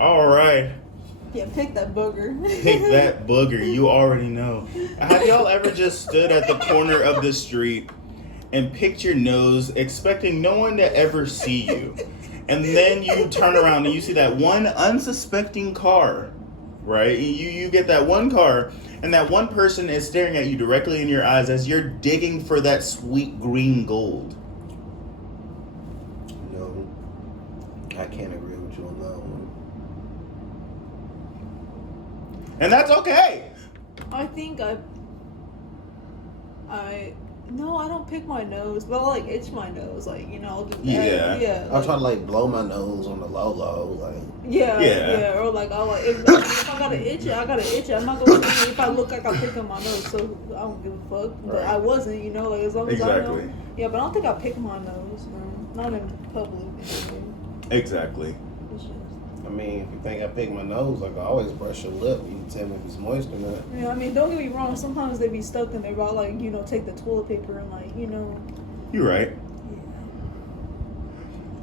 All right. Yeah, pick that booger. Pick that booger. You already know. Have y'all ever just stood at the corner of the street and picked your nose, expecting no one to ever see you? And then you turn around and you see that one unsuspecting car, right? You get that one car, and that one person is staring at you directly in your eyes as you're digging for that sweet green gold. No, I can't agree with you on that one. And that's okay. I think no, I don't pick my nose, but I like itch my nose, like, you know, I'll do that. Yeah. I'll try to like blow my nose on the low, like. Yeah. Or like I'll like if I gotta itch it, I gotta itch it. I'm not gonna if I look like I'm picking my nose, so I don't give a fuck. But Right. I wasn't, you know, like as long as I Exactly. know. Yeah, but I don't think I pick my nose. No, not in public. Exactly. It's just, I mean, if you think I pick my nose, like I always brush your lip. You can tell me if it's moist or not. yeah, I mean, don't get me wrong. Sometimes they be stuck and they're about like, you know, take the toilet paper and like, you know. You're right.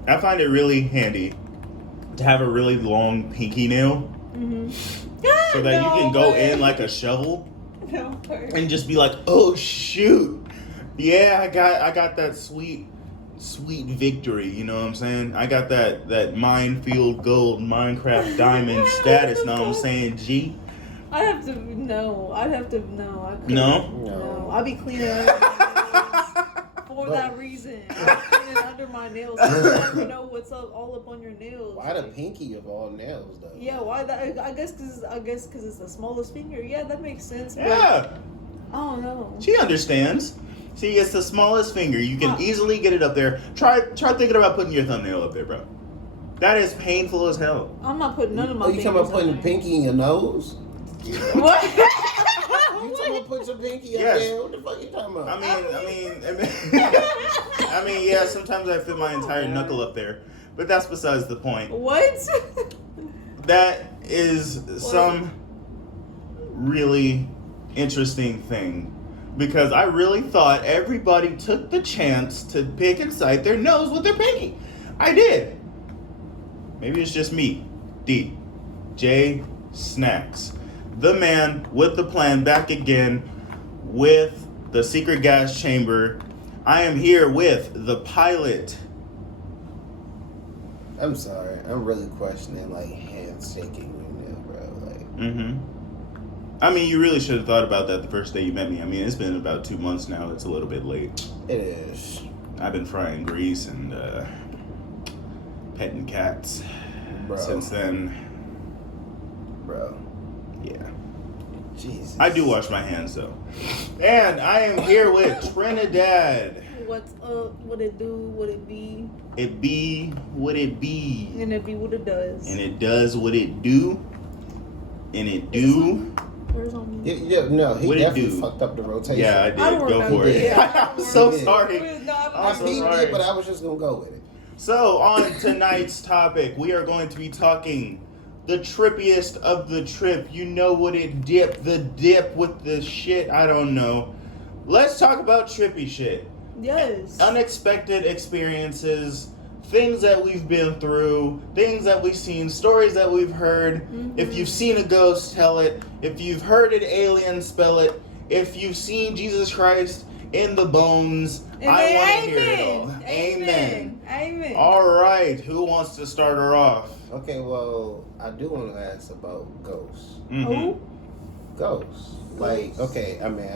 Yeah. I find it really handy to have a really long pinky nail so that you can go in like a shovel No, and just be like, oh shoot, yeah, I got that sweet victory, you know what I'm saying? I got that minefield gold Minecraft diamond status, know what I'm saying? G. I'd have to know. I couldn't. No. I'd be cleaning under my nails for that reason. Cleaning under my nails. So you never know what's all up on your nails. Why the pinky of all nails, though? Yeah, why that? I guess because it's the smallest finger. Yeah, that makes sense. Yeah, But I don't know. she understands. See, it's the smallest finger. You can easily get it up there. Try thinking about putting your thumbnail up there, bro. That is painful as hell. I'm not putting none of my Oh, you talking about putting the pinky in your nose? What? You talking about put your pinky up Yes. there? What the fuck you talking about? I mean, yeah, sometimes I fit my entire knuckle up there, but that's besides the point. What? That is some really interesting thing, because I really thought everybody took the chance to pick inside their nose with their pinky. I did. Maybe it's just me. DJ Snacks. The man with the plan, back again with the secret gas chamber. I am here with the pilot. I'm sorry. I'm really questioning like handshaking right now, bro. Like, I mean, you really should have thought about that the first day you met me. I mean, it's been about 2 months now. It's a little bit late. it is. I've been frying grease and petting cats Bro. since then. Bro. Yeah. Jesus. I do wash my hands, though. And I am here with Trinidad. What's up? What it do? What it be? It be what it be. And it be what it does. And it does what it do. And it do. Where's on me? Yeah, no, he What'd it definitely do? fucked up the rotation. Yeah, I did. I don't Go remember. for it. Yeah. I'm so Yeah. sorry. No, I'm so He sorry. did, but I was just gonna go with it. So, on tonight's topic, we are going to be talking the trippiest of the trip. You know what it dip, the dip with the shit, I don't know. Let's talk about trippy shit. Yes. Unexpected experiences, things that we've been through, things that we've seen, stories that we've heard. If you've seen a ghost, tell it. If you've heard an alien, spell it. If you've seen Jesus Christ in the bones, And I then want to hear it all. Amen. Amen. All right, who wants to start her off? Okay, well, I do want to ask about ghosts. Who? Ghosts. Like, okay, I mean,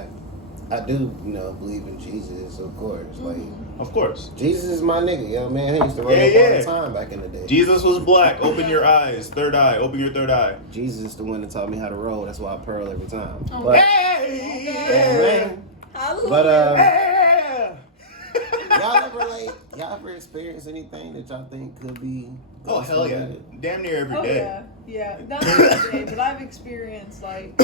I do, believe in Jesus, of course. Like, Of course. Jesus is my nigga, man. He used to run Yeah, up yeah. all the time back in the day. Jesus was black. Open your eyes. Third eye. Open your third eye. Jesus is the one that taught me how to roll. That's why I pearl every time. Oh, But, Hey! man, Hallelujah. but Yeah! y'all ever experienced anything that y'all think could be? Oh, hell yeah. ghost-related? Damn near every Oh day. yeah. Not every day, but I've experienced like,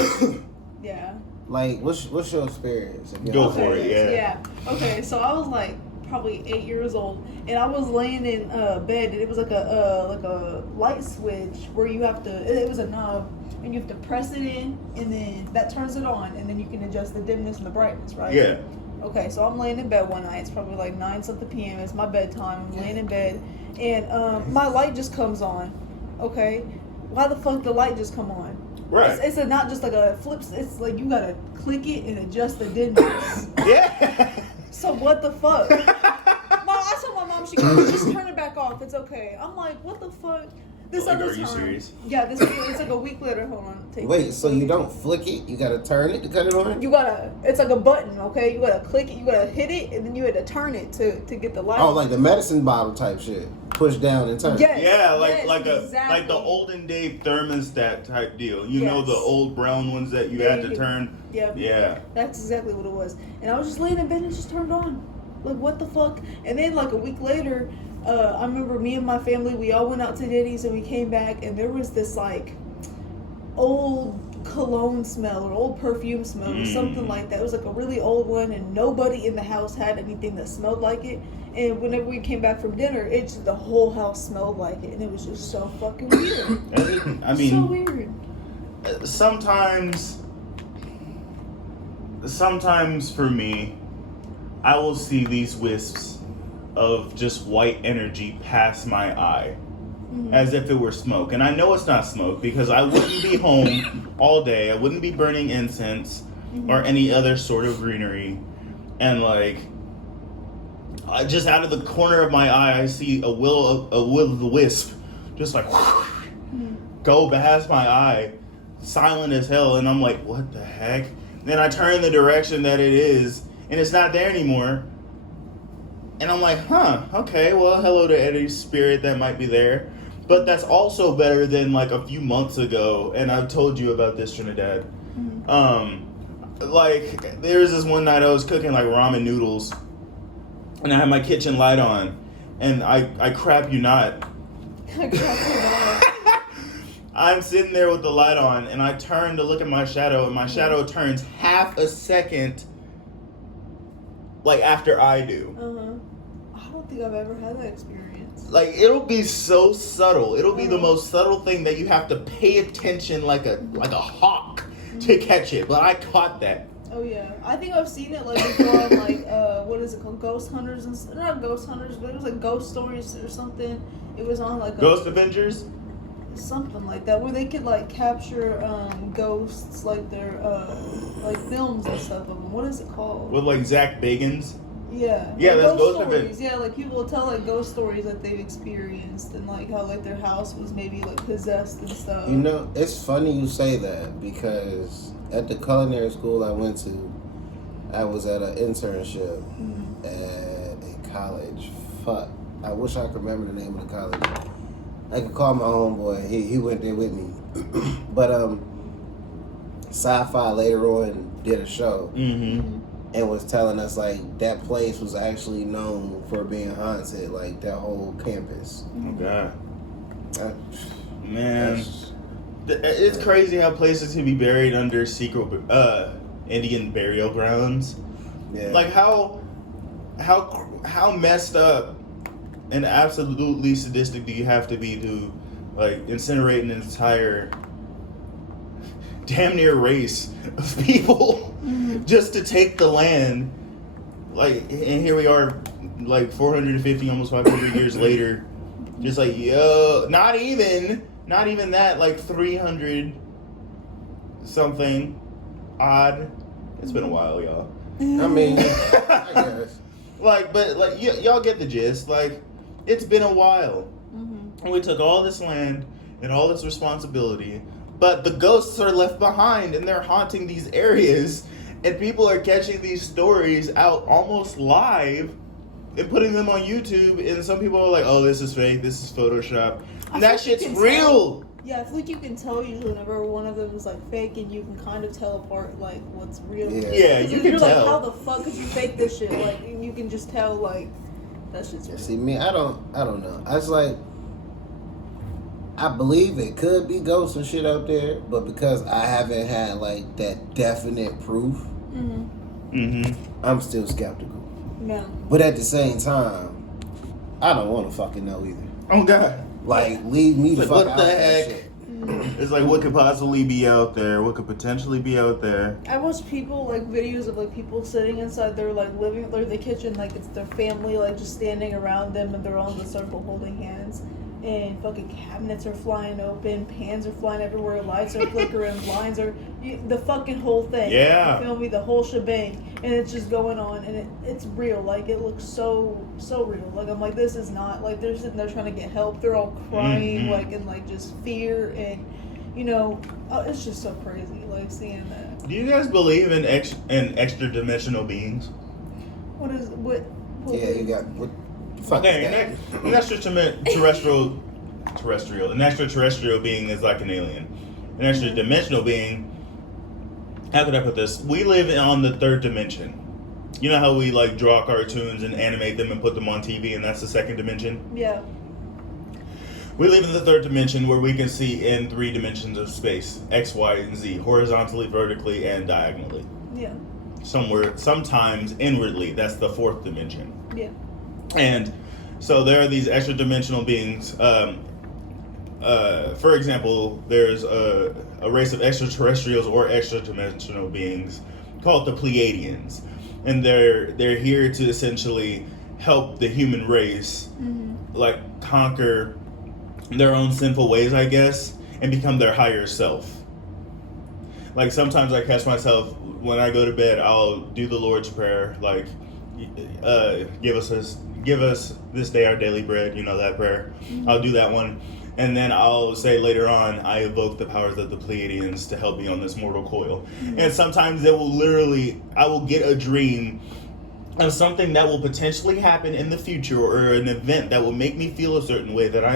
yeah. Like, what's your experience? If you Go don't for mind? it, yeah. Okay, so I was like probably 8 years old, and I was laying in bed, and it was like a light switch where you have to. It was a knob, and you have to press it in, and then that turns it on, and then you can adjust the dimness and the brightness, right? Yeah. Okay, so I'm laying in bed one night. It's probably like 9-something p.m. It's my bedtime. I'm laying in bed, and my light just comes on. Okay, why the fuck the light just come on? Right. It's not just like a flips. It's like you gotta click it and adjust the dimmers. Yeah. So what the fuck? I told my mom, she goes, just turn it back off. It's okay. I'm like, what the fuck? This Like, other are you time. serious? Yeah, it's like a week later. Hold on. Wait, so you don't flick it? You gotta turn it to cut it on? You gotta. It's like a button. Okay, you gotta click it. You gotta hit it, and then you had to turn it to get the light. Oh, like the medicine bottle type shit. Push down and turn. Yes. Yeah, like exactly. like the olden day thermostat type deal. You know, Yes. the old brown ones that you had to turn. Yeah. Yeah. That's exactly what it was. And I was just laying in bed and it just turned on. Like, what the fuck? And then like a week later, I remember me and my family, we all went out to Denny's and we came back and there was this like old cologne smell or old perfume smell or something like that. It was like a really old one and nobody in the house had anything that smelled like it. And whenever we came back from dinner, the whole house smelled like it and it was just so fucking weird. I mean, so weird. Sometimes for me, I will see these wisps of just white energy pass my eye as if it were smoke. And I know it's not smoke because I wouldn't be home all day. I wouldn't be burning incense or any other sort of greenery. And like, just out of the corner of my eye, I see a will of the wisp just like go past my eye, silent as hell. And I'm like, what the heck? Then I turn the direction that it is and it's not there anymore. And I'm like, okay, well, hello to any spirit that might be there. But that's also better than like a few months ago. And I've told you about this, Trinidad. Like, there was this one night I was cooking like ramen noodles. And I had my kitchen light on. And I crap you not. I'm sitting there with the light on. And I turn to look at my shadow. And my shadow turns half a second like after I do. I don't think I've ever had that experience. Like, it'll be so subtle. It'll be the most subtle thing that you have to pay attention like a hawk to catch it. But I caught that. Oh yeah, I think I've seen it like before on like what is it called, Ghost Hunters and not Ghost Hunters, but it was like Ghost Stories or something. It was on like Ghost Avengers? Something like that, where they could like capture ghosts, like their like films and stuff of them. What is it called? With like Zach Bagans? Yeah. Yeah, like that's Ghost stories. Avengers. Yeah, like people will tell like ghost stories that they've experienced and like how like their house was maybe like possessed and stuff. You know, it's funny you say that because at the culinary school I went to, I was at an internship at a college. Fuck, I wish I could remember the name of the college. I could call my homeboy. He went there with me. But Sci-Fi later on did a show and was telling us like that place was actually known for being haunted, like that whole campus. Oh God. Man. It's crazy how places can be buried under secret Indian burial grounds. Yeah. Like how messed up and absolutely sadistic do you have to be to like incinerate an entire damn near race of people just to take the land? Like, and here we are like 450 almost 500 years later, just like, yo, not even that, like 300 something odd. It's been a while, y'all. I mean, I guess. Like, but like y'all get the gist. Like, it's been a while. And we took all this land and all this responsibility, but the ghosts are left behind and they're haunting these areas, and people are catching these stories out almost live and putting them on YouTube, and some people are like, oh, this is fake, this is Photoshop. And that shit's real. Yeah, I feel like you can tell usually whenever one of them is like fake, and you can kind of tell apart like what's real. Yeah, you can you're tell. Like, how the fuck could you fake this shit? Like, you can just tell like that shit's real. See, me, I don't know. I was like, I believe it could be ghosts and shit up there, but because I haven't had like that definite proof, I'm still skeptical. Yeah. But at the same time, I don't want to fucking know either. Oh God. Like, leave me the Like, fuck what out the of that heck? shit. It's like, what could possibly be out there? What could potentially be out there? I watch people like videos of like people sitting inside their like living or the kitchen, like it's their family like just standing around them and they're all in the circle holding hands. and fucking cabinets are flying open, pans are flying everywhere, lights are flickering, blinds are the fucking whole thing. Yeah. You feel me? The whole shebang, and it's just going on, and it's real. Like it looks so real. Like I'm like, this is not like they're sitting there trying to get help. They're all crying, like in like just fear, and it's just so crazy. Like seeing that. Do you guys believe in extra dimensional beings? What is what? Yeah, you got what? Fuck Okay, an extraterrestrial being is like an alien. An extra dimensional being. How could I put this? We live on the third dimension. You know how we like draw cartoons and animate them and put them on TV, and that's the second dimension? Yeah. We live in the third dimension where we can see in 3 dimensions of space, X, Y, and Z, horizontally, vertically, and diagonally. Yeah. Sometimes inwardly, that's the 4th dimension. Yeah. And so there are these extra dimensional beings. For example, there's a race of extraterrestrials or extra dimensional beings called the Pleiadians, and they're here to essentially help the human race, like conquer their own sinful ways, I guess, and become their higher self. Like sometimes I catch myself when I go to bed, I'll do the Lord's Prayer, like give us this day our daily bread, that prayer. I'll do that one, and then I'll say later on, I evoke the powers of the Pleiadians to help me on this mortal coil. And sometimes I will get a dream of something that will potentially happen in the future, or an event that will make me feel a certain way that I'm